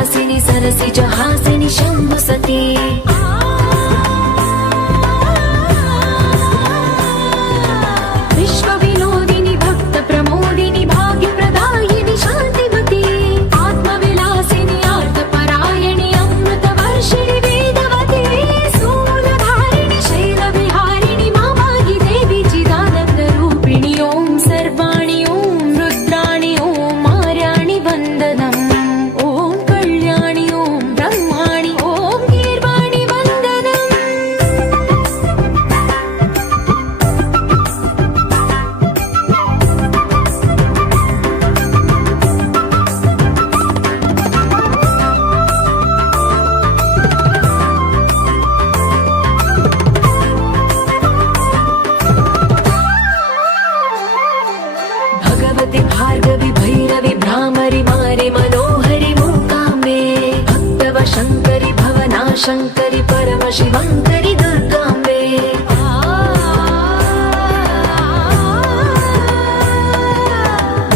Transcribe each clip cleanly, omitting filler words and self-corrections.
वासिनि सरसिजहासिनि शम्भुसती विश्वविनोदिनि भक्तप्रमोदिनि भाग्यप्रदायिनि शान्तिमती आत्मविलासिनि आर्तपरायणि अमृतवर्षिणि वेदवती सूलधारिणि शैलविहारिणि मामाहि देवी चिदानन्दरूपिणि ॐ सर्वाणि ॐ रुद्राणि ॐ मार्याणि वन्दनम् ॐ कल्याणि ॐ ब्रह्माणि ॐ गीर्वाणि वन्दनम् भगवति भार्गवि भैरवि भ्रामरि मारि मनोहरि मूकाम्बे भक्तव शङ्करि भवनाशङ्करि परमशिवङ्करि दुर्गाम्बे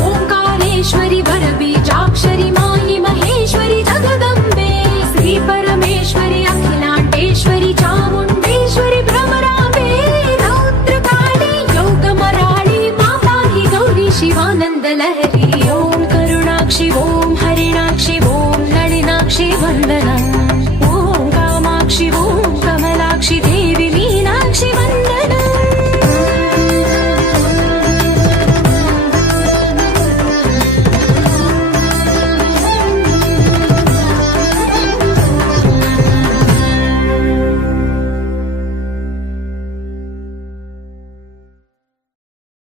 ओङ्कारेश्वरि वरबीजाक्षरि मायि महेश्वरि जगदम्बे श्रीपरमेश्वरि अखिलाण्डेश्वरि चामुण्डेश्वरि भ्रमराम्बे रौद्रकाली योगमराळि मापाहि गौरी शिवानन्दलहरी ॐ करुणाक्षि ॐ हरिणाक्षि ॐ नलिनाक्षि वन्दनम्